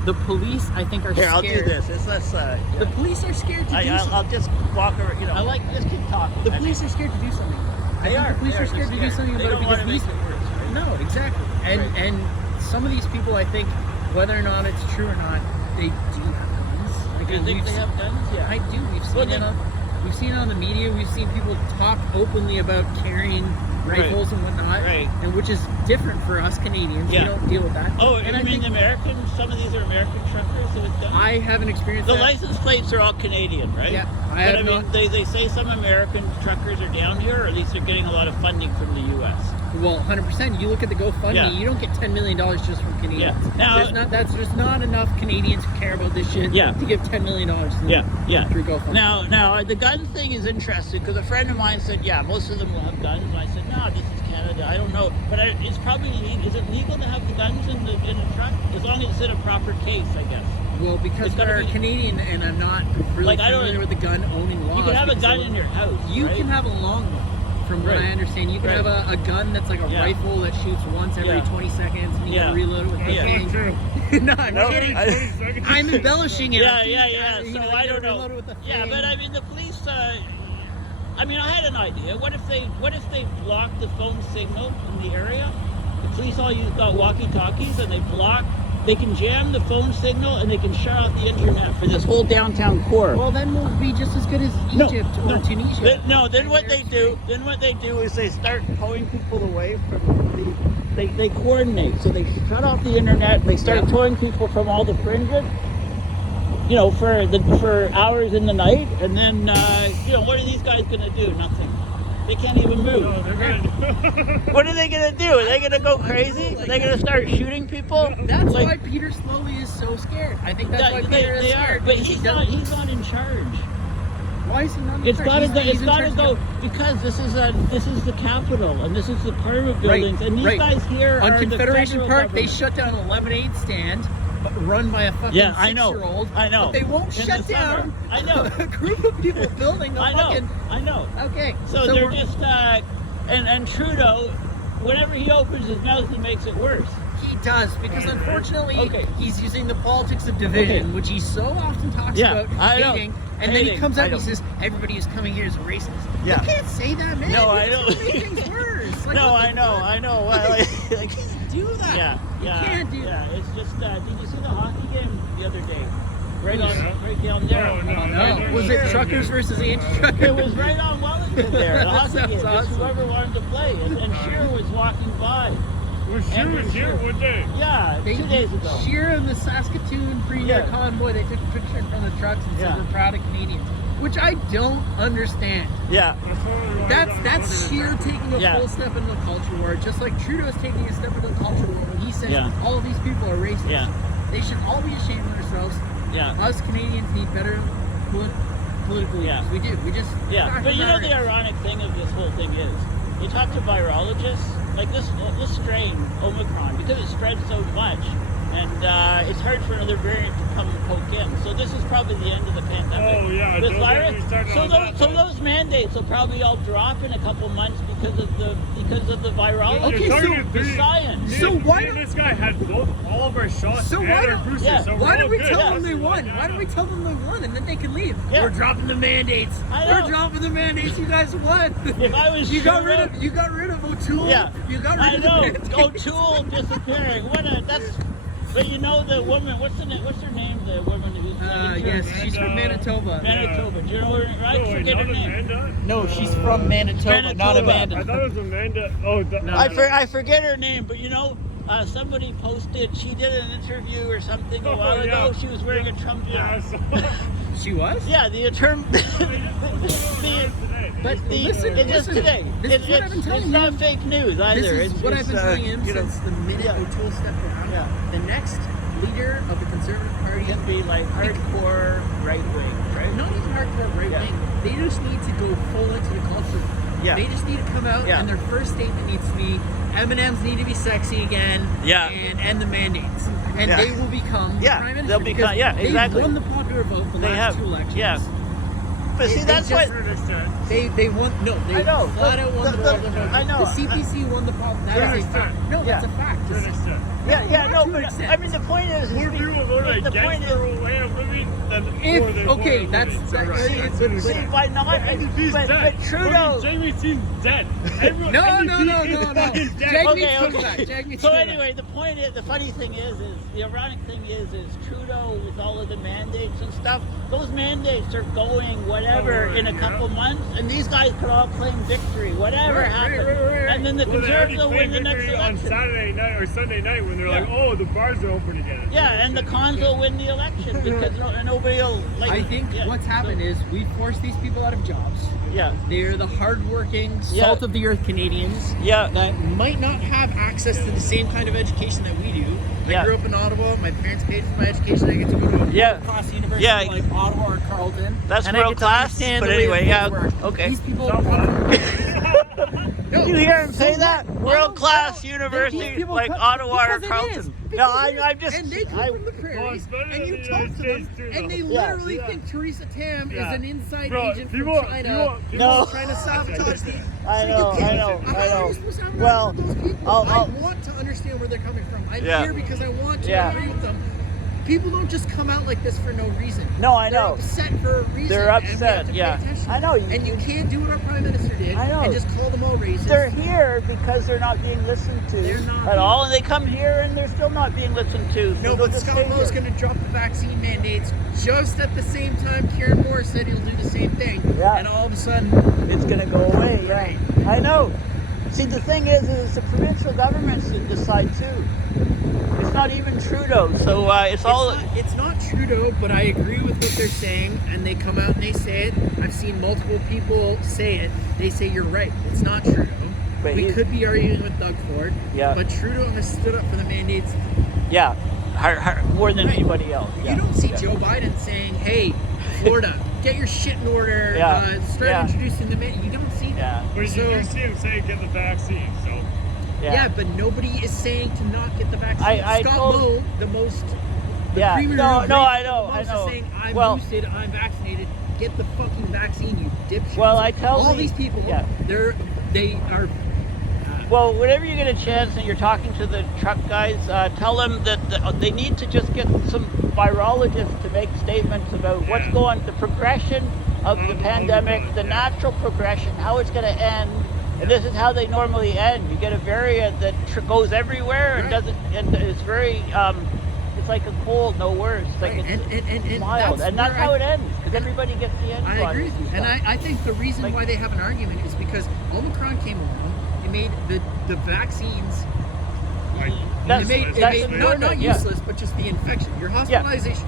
the police. I think are Here, scared. I'll do this. It's less. The police are scared to do something. I'll just walk over. You know, I like just keep talking. The police are scared to do something. I think the police are scared to do something They about it don't want because to make these. it worse. Right? No, exactly. And some of these people, I think, whether or not it's true or not, they do have guns. Like, Do you think we've they seen- have guns? Yeah. I do. We've Well, seen it then- we've seen it on the media. We've seen people talk openly about carrying rifles and whatnot, Right. and which is different for us Canadians. Yeah. We don't deal with that. Oh, and you mean the American? Some of these are American truckers with guns. I haven't experienced The that. license plates are all Canadian, right? Yeah, But I have I mean, not. they say some American truckers are down here, or at least they're getting a lot of funding from the U.S. Well, 100%. You look at the GoFundMe, Yeah. you don't get $10 million just from Canadians. Yeah. Now- That's just not enough Canadians who care about this shit Yeah. to give $10 million to them Yeah. through GoFundMe. Now, the gun thing is interesting because a friend of mine said, yeah, most of them will have guns. And I said, no, this is Canada. I don't know. But it's probably legal. Is it legal to have the guns in the truck? As long as it's in a proper case, I guess. Well, because It's gotta we're be- Canadian and I'm not really Like, I don't- familiar with the gun owning laws. You can have a because gun in your house. You right? can have a long one, from what Right. I understand. You can Right. have a gun that's like a Yeah. rifle that shoots once every Yeah. 20 seconds and you Yeah. gotta reload it with Yeah. the True. thing. No, I'm No, kidding. I- I'm embellishing it. Yeah. You So know, I you don't gotta reload know. it with the Yeah, thing. but I mean, the police. I mean, I had an idea. What if they block the phone signal in the area? The police all got walkie-talkies and they block they can jam the phone signal and they can shut off the internet for this whole downtown core. Well, then we'll be just as good as Egypt or Tunisia. Then what they do is they start towing people away from they coordinate. So they shut off the internet. They start towing people from all the fringes, for hours in the night, and then what are these guys gonna do? Nothing. They can't even move. No, they're gonna do. What are they gonna do? Are they gonna go crazy? Are they gonna start shooting people? That's why Peter Slowly is so scared. I think that's why Peter is scared. But he's not in charge. Why is he not in It's charge? gotta go because this is the capital and this is the apartment buildings and these guys here on are Confederation the Park. They shut down a lemonade stand, run by a fucking 6-year-old. I know. But they won't shut down. I know. A group of people building a fucking. I know. Okay. So they're just and Trudeau, whenever he opens his mouth, he makes it worse. He does, because unfortunately he's using the politics of division, which he so often talks about hating, and then he comes out and he says, everybody who's coming here is racist. Yeah. You can't say that, man. No, I know. It's gonna make things worse. Like, I know. Well, you can't do that. Yeah. You can't do that. It's just, did you see the hockey game the other day? Right down there. No. Was it truckers versus anti-truckers? It was right on Wellington there. The hockey game. Awesome. Just whoever wanted to play. And Shearer was walking by. Was here one day? Yeah, 2 days ago. Shearer and the Saskatoon Premier Convoy, they took a picture in front of the trucks and said, we're proud of Canadians. Which I don't understand. Yeah. That's Shearer taking a full step into the culture war, just like Trudeau's taking a step into the culture war when he says all of these people are racist. Yeah. They should all be ashamed of themselves. Yeah. Us Canadians need better political leaders. We do. We just But the ironic thing of this whole thing is, you talk to virologists, like this strain, Omicron, because it spreads so much, and it's hard for another variant to come and poke in. So this is probably the end of the pandemic. Oh yeah, this virus. So those mandates will probably all drop in a couple months because of the virology. Okay, so the science. So why this guy had all of our shots and our boosters. So why don't we tell them they won? Why don't we tell them they won and then they can leave? We're dropping the mandates. We're dropping the mandates. You guys won. If I was you got rid of O'Toole. Yeah. You got rid of O'Toole disappearing. But the woman, what's her name? The woman who's yes, she's from Manitoba. Manitoba. Do you know her, right? No, Forget her name. Amanda? No, she's from Manitoba, not Amanda. I thought it was Amanda. Oh, I forget her name, but somebody posted, she did an interview or something a while ago. She was wearing a Trump hat. She was? Yeah, it's today. It's not fake news either. This is what I've been telling him since the minute O'Toole stepped down. Yeah. The next leader of the Conservative Party can be like hardcore right wing, right? Not even hardcore right wing. They just need to go full into the culture. Yeah. They just need to come out and their first statement needs to be M&Ms need to be sexy again. Yeah. And the mandates. And they will become the Prime Minister. They'll become exactly. They won the popular vote the last two elections. Yeah. But see, that's what they won. No, they flat out won the popular vote. I know. The CPC won the popular. That is a fact. No, that's a fact. I mean, the point is, more people voted against their way of living than see, by not, but Trudeau. Jamie's dead. No. Jamie's So anyway, the funny thing is the ironic thing is Trudeau with all of the mandates and stuff. Those mandates are going whatever in a couple months, and these guys could all claim victory, whatever happens, and then the Conservatives will win the next election on Saturday night or Sunday night when they're like, oh, the bars are open again. Yeah, and the cons will win the election because nobody will like. I think what's happened is we forced these people out of jobs. Yeah, they're the hardworking, salt of the earth Canadians. Yeah, that might not have access to the same kind of education that we do. I grew up in Ottawa. My parents paid for my education. I get to go to a world-class university like Ottawa or Carleton. That's world class. But anyway, okay. These people. You hear him say that? World-class university like Ottawa or Carleton. No, I'm just. And they come from the prairies, and you talk to them, and they literally think Theresa Tam is an inside agent from China who's trying to sabotage the. I know. Well, I want to understand where they're coming from. I'm here because I want to agree with them. people don't just come out like this for no reason. No, I They're know. upset for a reason. They're and we have upset, to pay yeah. attention. I know. And you can't do what our Prime Minister did I know. and just call them all racist. They're here because they're not being listened to They're not at all, and they come here and they're still not being listened to. So No, they'll but just Scott stay Lowe's here. going to drop the vaccine mandates just at the same time Kieran Moore said he'll do the same thing. Yeah. And all of a sudden, It's going to go away, yeah. Right. I know. See, the thing is the provincial governments that decide too. It's not even Trudeau, so it's not Trudeau, but I agree with what they're saying, and they come out and they say it. I've seen multiple people say it. They say you're right. It's not Trudeau. But we could be arguing with Doug Ford, Yeah. but Trudeau has stood up for the mandates. Yeah, more than Right. anybody else. Yeah. You don't see Yeah. Joe Biden saying, "Hey, Florida, get your shit in order. Yeah. Start Yeah. introducing the mandate." You don't see that. Yeah. But you do see him say get the vaccine, so. Yeah, but nobody is saying to not get the vaccine. I Scott told- Lowe, the Yeah. premier No, who no, raised I the know, most I know. is saying, I'm Well- boosted, I'm vaccinated. Get the fucking vaccine, you dipshit. Well, I tell all the- these people. yeah. They are. Well, whenever you get a chance and you're talking to the truck guys, tell them that they need to just get some virologists to make statements about what's going, the progression of the pandemic, the natural progression, how it's going to end. And this is how they normally end. You get a variant that goes everywhere and Right. doesn't, and it's very, it's like a cold, no worse. It's like Right, it's and mild, and that's where how it ends because everybody gets the end. I agree with you, and I think the reason Like- why they have an argument is because Omicron came along. It made the vaccines. That's- It made that's not important, yeah. useless, but just the infection. Your hospitalization,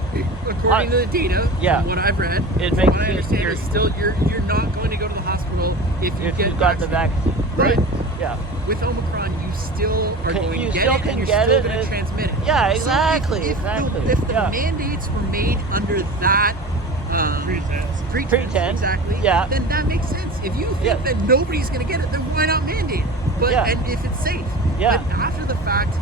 according to the data, yeah. from what I've read, It from makes what I it- understand, you're- is still you're not going to go to the hospital if you If get you got the vaccinated. vaccine, But yeah. with Omicron, you still are Can- going you to get still it, can and you're get still it, going to and- transmit it. Yeah, So exactly, if exactly, the yeah. mandates were made under that pretense, exactly, yeah. then that makes sense. If you think Yeah. that nobody's going to get it, then why not mandate it? But Yeah. and if it's safe. Yeah. But after the fact,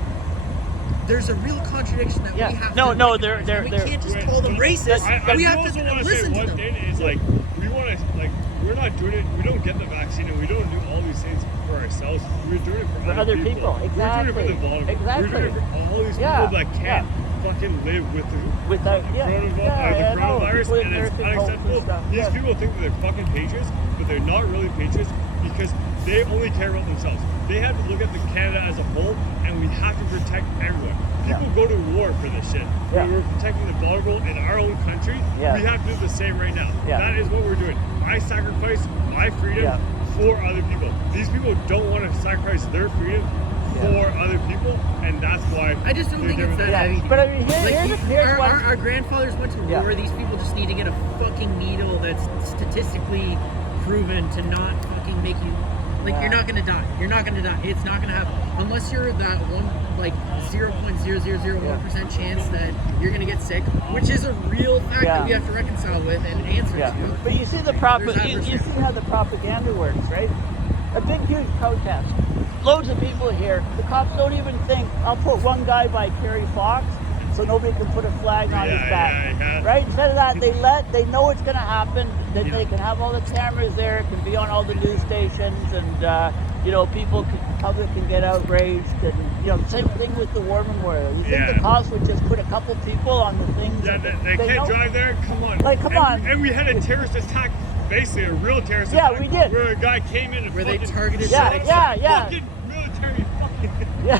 there's a real contradiction that Yeah. we have No, to no, recognize. they're- we they're- can't just call them racist. I we do have also to want to say listen to one them. thing is like we want to like we're not doing it. We don't get the vaccine and we don't do all these things for ourselves. We're doing it for other people. We're doing it for the Exactly. vulnerable. Exactly. We're doing it for all these Yeah. people that can't fucking live with the Without, yeah, I know. coronavirus, With and it's nursing homes and unacceptable. stuff, These yeah. people think that they're fucking patriots, but they're not really patriots because they only care about themselves. They have to look at the Canada as a whole, and we have to protect everyone. People go to war for this shit. Yeah. We're protecting the vulnerable in our own country. Yeah. We have to do the same right now. Yeah. That is what we're doing. I sacrifice my freedom Yeah. for other people. These people don't want to sacrifice their freedom for other people, and that's why I just don't they're think it's different. that heavy. But I mean, Like, here's one. our grandfathers went to Yeah. war. These people just need to get a fucking needle that's statistically proven to not fucking make you. Like, Yeah. you're not gonna die. You're not gonna die. It's not gonna happen unless you're that one, like 0.0001% chance that you're gonna get sick, which is a real fact Yeah. that we have to reconcile with and answer Yeah, to. but you see the you see how the propaganda works, right? A big, huge protest. Loads of people here. The cops don't even think, I'll put one guy by Kerry Fox so nobody can put a flag on his back. Yeah. Right? Instead of that, they know it's going to happen, that they can have all the cameras there, it can be on all the news stations, and, public can get outraged. And, same thing with the war memorial. You think the cops would just put a couple people on the things? Yeah, that they can't don't- drive there. Come on. Like, come on. And we had a terrorist attack, basically a real terrorist Yeah, attack. we did. Where a guy came in and Where they fucking targeted Yeah, medics. yeah. fucking military fucking. Yeah,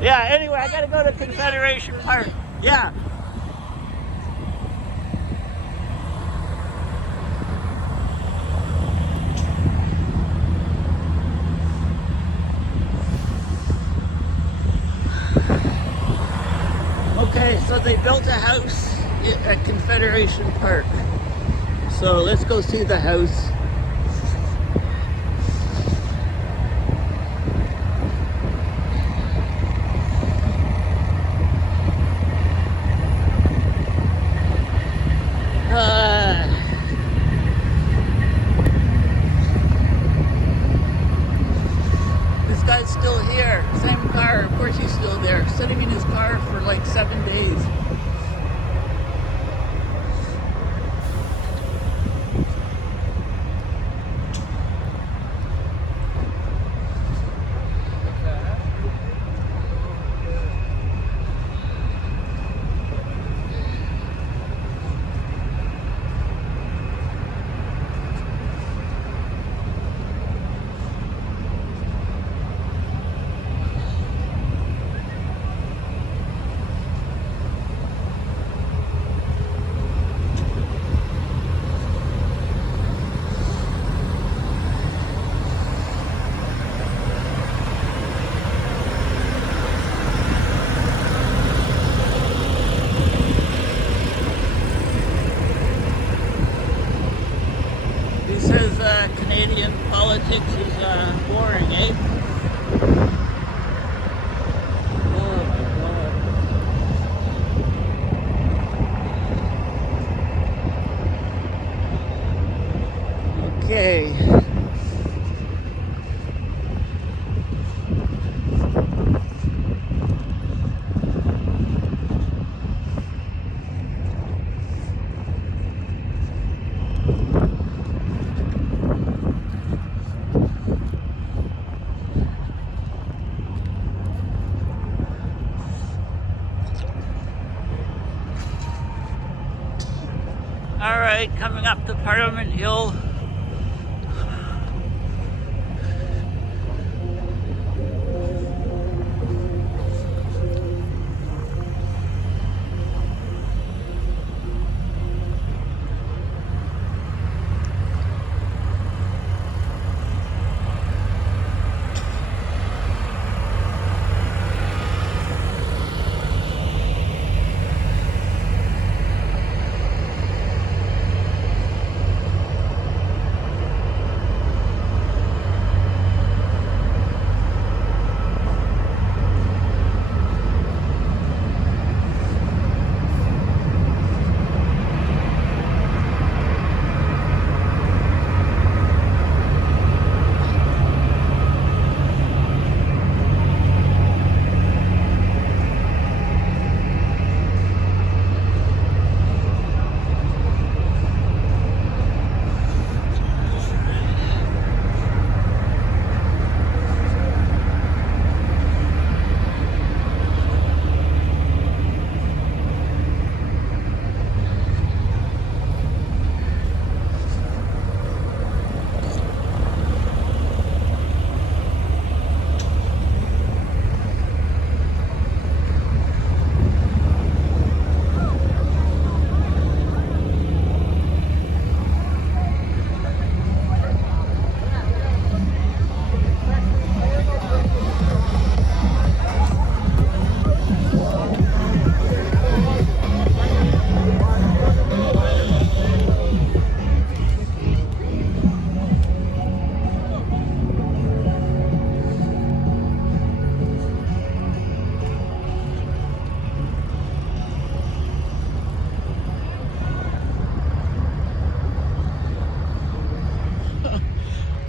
yeah. Anyway, I gotta go to Confederation Park. Yeah. Okay, so they built a house at Confederation Park. So let's go see the house. This guy's still here. Same car. Of course he's still there. Sitting in his car for like 7 days. All right, coming up to Parliament Hill.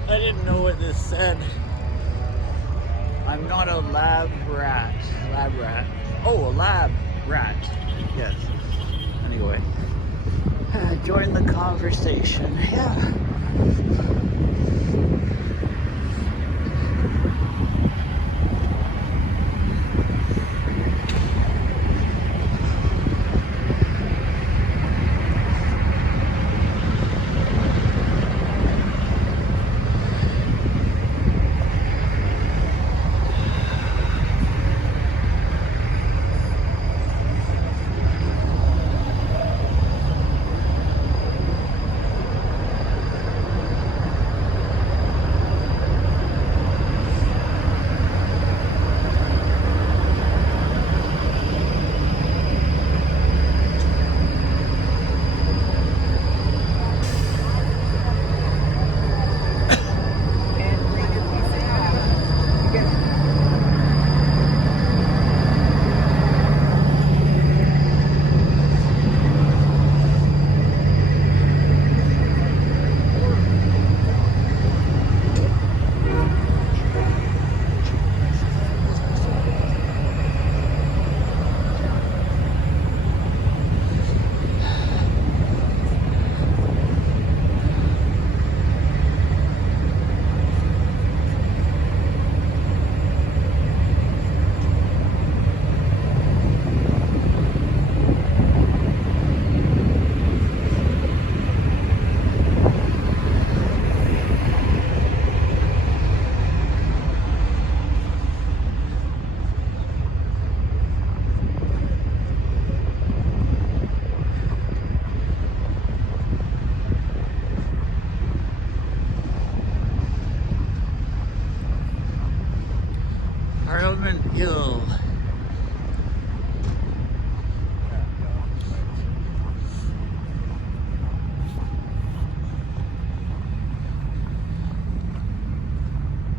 I didn't know what this said. I'm not a lab rat. Lab rat. Oh, a lab rat. Yes. Anyway, join the conversation. Yeah. Parliament Hill.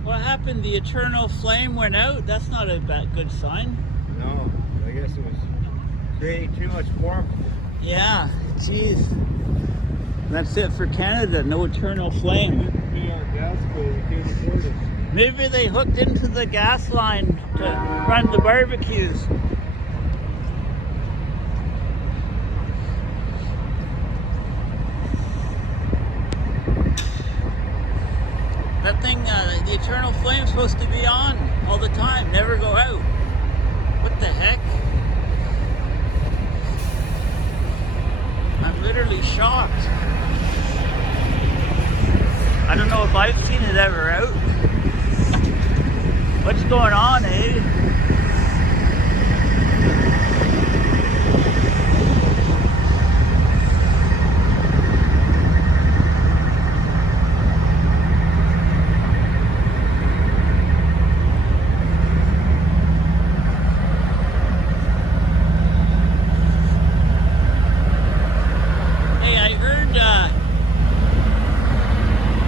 What happened? The eternal flame went out? That's not a good sign. No, I guess it was creating too much warmth. Yeah, jeez. That's it for Canada, no eternal flame. Pay our gas bill, we can't afford it. Maybe they hooked into the gas line to run the barbecues. That thing, the eternal flame's supposed to be on all the time, never go out. What the heck? I'm literally shocked. I don't know if I've seen it ever out. What's going on, eh?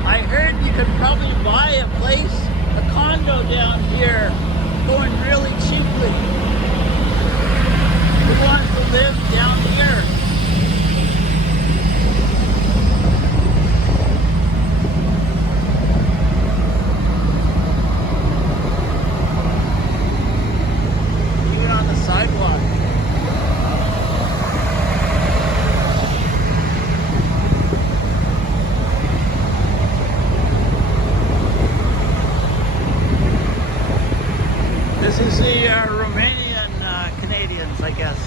I heard you could probably buy a place, a condo down here, going really cheaply. Who wants to live down here? Even on the sidewalk. This is the Romanian Canadians, I guess.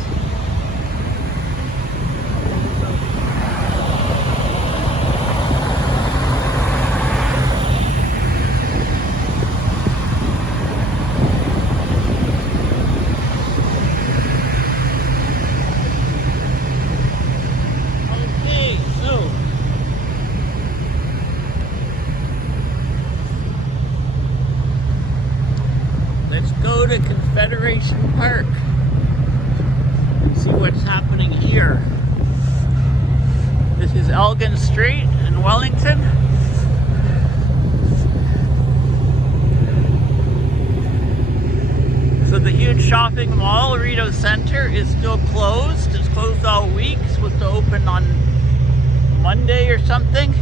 Okay, so let's go to Confederation Park and see what's happening here. This is Elgin Street in Wellington. So the huge shopping mall, Rideau Center, is still closed. It's closed all week. It's supposed to open on Monday or something.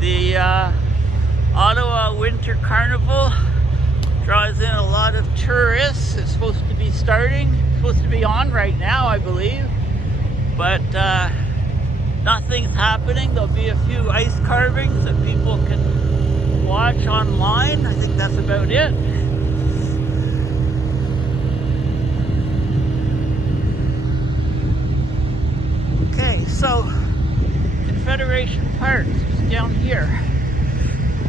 The Ottawa Winter Carnival draws in a lot of tourists. It's supposed to be on right now, I believe, but nothing's happening. There'll be a few ice carvings that people can watch online. I think that's about it. Okay, so Confederation Park is down here.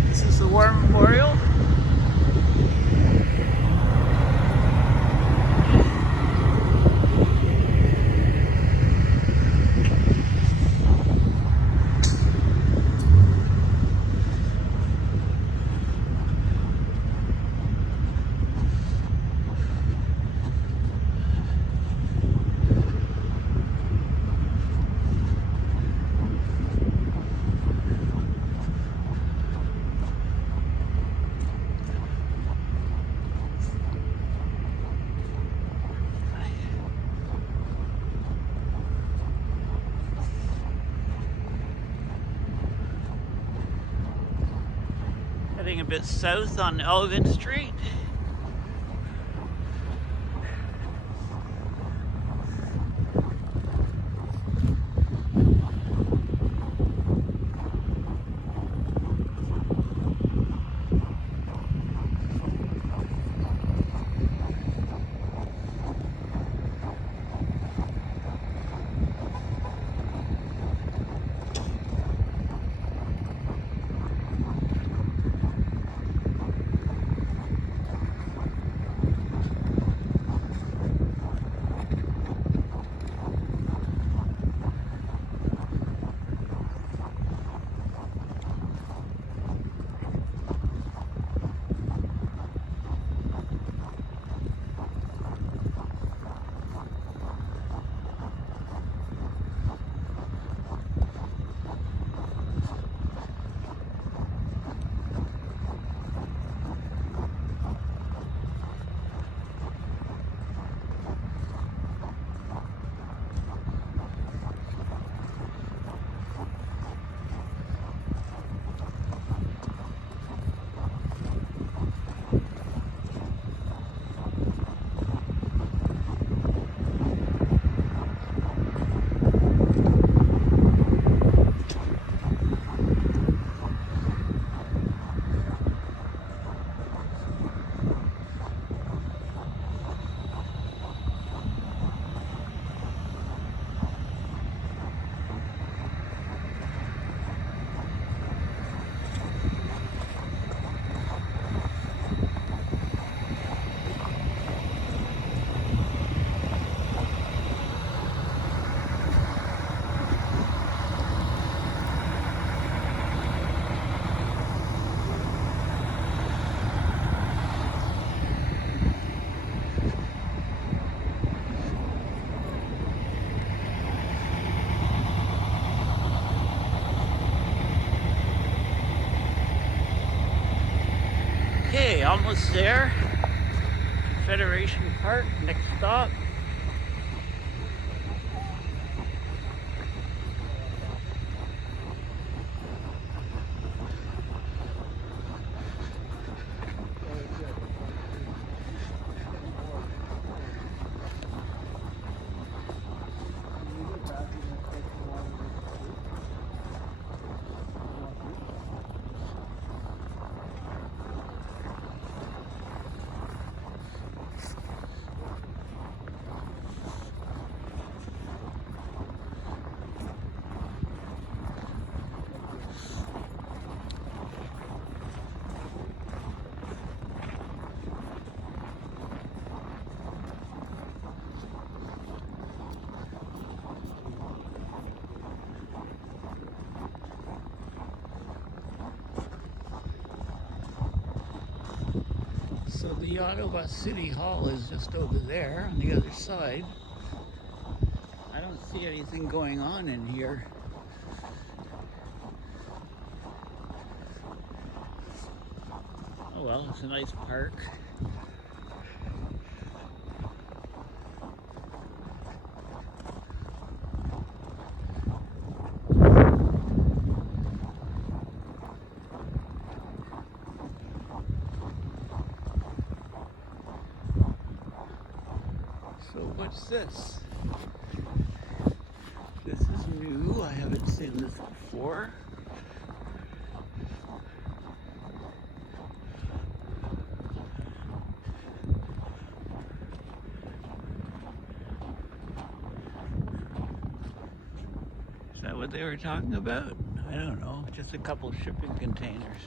This is the War Memorial. Heading a bit south on Elgin Street. almost there. Confederation Park, next stop. So the Ottawa City Hall is just over there on the other side. I don't see anything going on in here. Oh well, it's a nice park. So what's this? This is new. I haven't seen this before. Is that what they were talking about? I don't know. Just a couple shipping containers.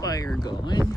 Fire going.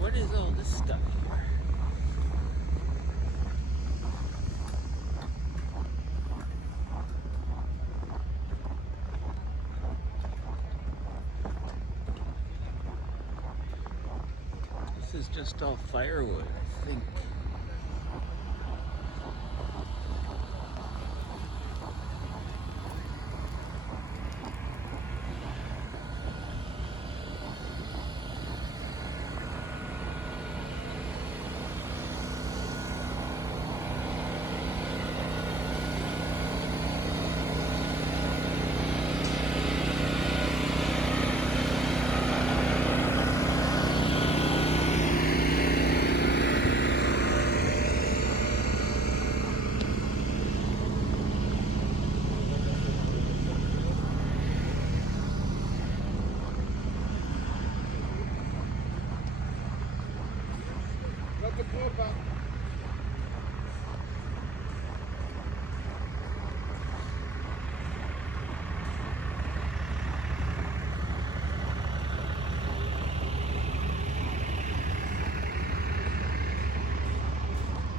What is all this stuff here? This is just all firewood, I think.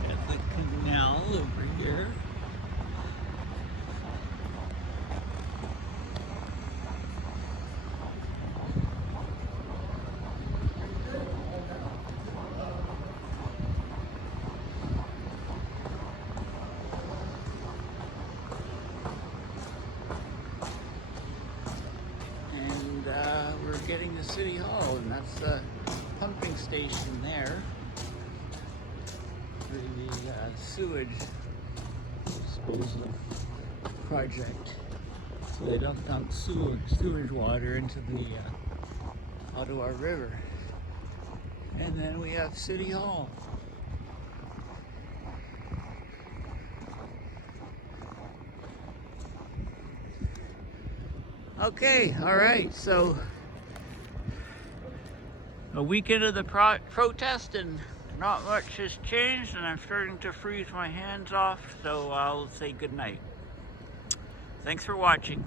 At the canal over here. And we're getting to City Hall, and that's the pumping station there for the sewage disposal project. So they don't dump sewage water into the Ottawa River. And then we have City Hall. Okay, all right, so a week into the protest and not much has changed, and I'm starting to freeze my hands off, so I'll say good night. Thanks for watching.